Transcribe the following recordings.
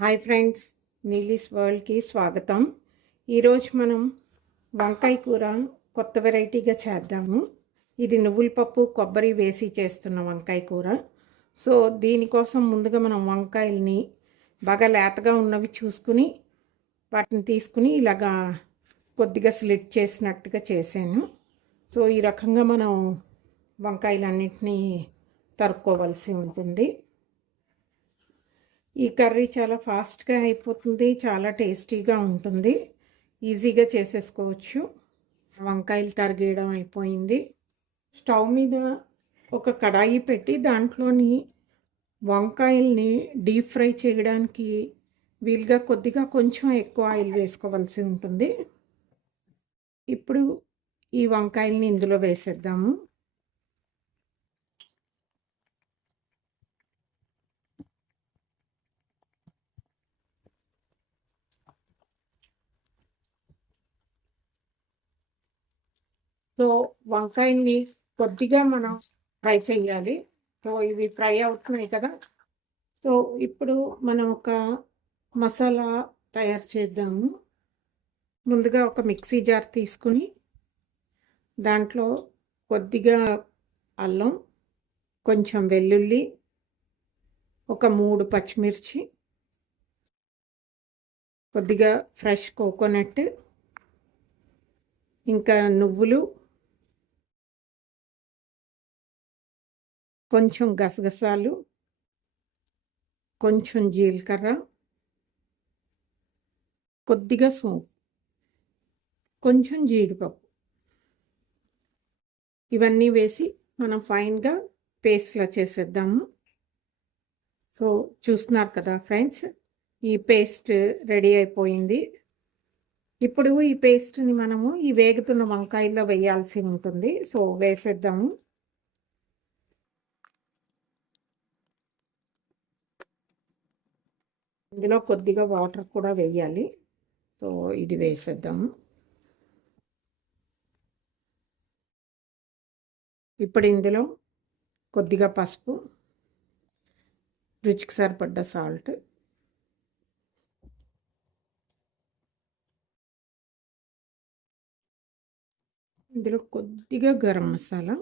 Hi friends, నీలీస్ వరల్డ్కి స్వాగతం. ఈరోజు మనం వంకాయ కూర కొత్త వెరైటీగా చేద్దాము. ఇది నువ్వుల పప్పు కొబ్బరి వేసి చేస్తున్న వంకాయ కూర. సో దీనికోసం ముందుగా మనం వంకాయల్ని బాగా లేతగా ఉన్నవి చూసుకుని వాటిని తీసుకుని ఇలాగా కొద్దిగా స్లిట్ చేసినట్టుగా చేశాను. సో ఈ రకంగా మనం వంకాయలన్నింటినీ తరుక్కోవాల్సి ఉంటుంది. ఈ కర్రీ చాలా ఫాస్ట్గా అయిపోతుంది, చాలా టేస్టీగా ఉంటుంది, ఈజీగా చేసేసుకోవచ్చు. వంకాయలు తరిగేయడం అయిపోయింది. స్టవ్ మీద ఒక కడాయి పెట్టి దాంట్లోని వంకాయల్ని డీప్ ఫ్రై చేయడానికి వీలుగా కొద్దిగా కొంచెం ఎక్కువ ఆయిల్ వేసుకోవాల్సి ఉంటుంది. ఇప్పుడు ఈ వంకాయల్ని ఇందులో వేసేద్దాము. సో వంకాయని కొద్దిగా మనం ఫ్రై చేయాలి. సో ఇవి ఫ్రై అవుతున్నాయి కదా. సో ఇప్పుడు మనం ఒక మసాలా తయారు చేద్దాము. ముందుగా ఒక మిక్సీ జార్ తీసుకుని దాంట్లో కొద్దిగా అల్లం, కొంచెం వెల్లుల్లి, ఒక 3 పచ్చిమిర్చి, కొద్దిగా ఫ్రెష్ కోకోనట్, ఇంకా నువ్వులు, కొంచెం గసగసాలు, కొంచెం జీలకర్ర, కొద్దిగా సోంపు, కొంచెం జీడిపప్పు, ఇవన్నీ వేసి మనం ఫైన్గా పేస్ట్లా చేసేద్దాము. సో చూస్తున్నారు కదా ఫ్రెండ్స్, ఈ పేస్ట్ రెడీ అయిపోయింది. ఇప్పుడు ఈ పేస్ట్ని మనము ఈ వేగుతున్న వంకాయల్లో వేయాల్సి ఉంటుంది. సో వేసేద్దాము. ఇందులో కొద్దిగా వాటర్ కూడా వేయాలి. సో ఇది వేసేద్దాము. ఇప్పుడు ఇందులో కొద్దిగా పసుపు, రుచికి సరిపడ్డ సాల్ట్, ఇందులో కొద్దిగా గరం మసాలా.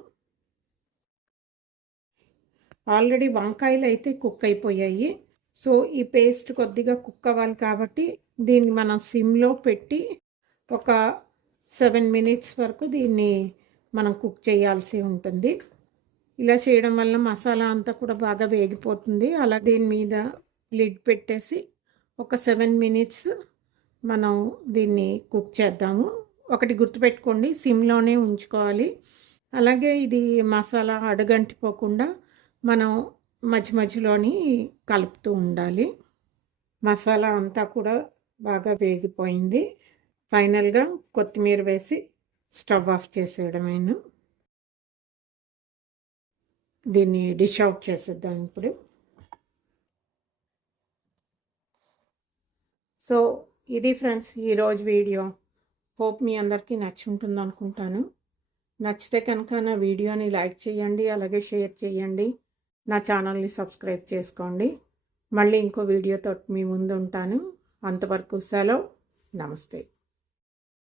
ఆల్రెడీ వంకాయలు అయితే కుక్ అయిపోయాయి. సో ఈ పేస్ట్ కొద్దిగా కుక్ అవ్వాలి కాబట్టి దీన్ని మనం సిమ్లో పెట్టి ఒక 7 minutes వరకు దీన్ని మనం కుక్ చేయాల్సి ఉంటుంది. ఇలా చేయడం వల్ల మసాలా అంతా కూడా బాగా వేగిపోతుంది. అలా దీని మీద లిడ్ పెట్టేసి ఒక 7 minutes మనం దీన్ని కుక్ చేద్దాము. ఒకటి గుర్తుపెట్టుకోండి, సిమ్లోనే ఉంచుకోవాలి. అలాగే ఇది మసాలా అడుగంటిపోకుండా మనం మధ్య మధ్యలోని కలుపుతూ ఉండాలి. మసాలా అంతా కూడా బాగా వేగిపోయింది. ఫైనల్గా కొత్తిమీర వేసి స్టవ్ ఆఫ్ చేసేయడమేను. దీన్ని డిష్ అవుట్ చేసేద్దాం ఇప్పుడు. సో ఇది ఫ్రెండ్స్ ఈరోజు వీడియో. హోప్ మీ అందరికీ నచ్చుంటుంది అనుకుంటాను. నచ్చితే కనుక నా వీడియోని లైక్ చేయండి, అలాగే షేర్ చేయండి. నా ఛానల్ని సబ్స్క్రైబ్ చేసుకోండి. మళ్ళీ ఇంకో వీడియోతో మీ ముందు ఉంటాను. అంతవరకు సెలవు. నమస్తే.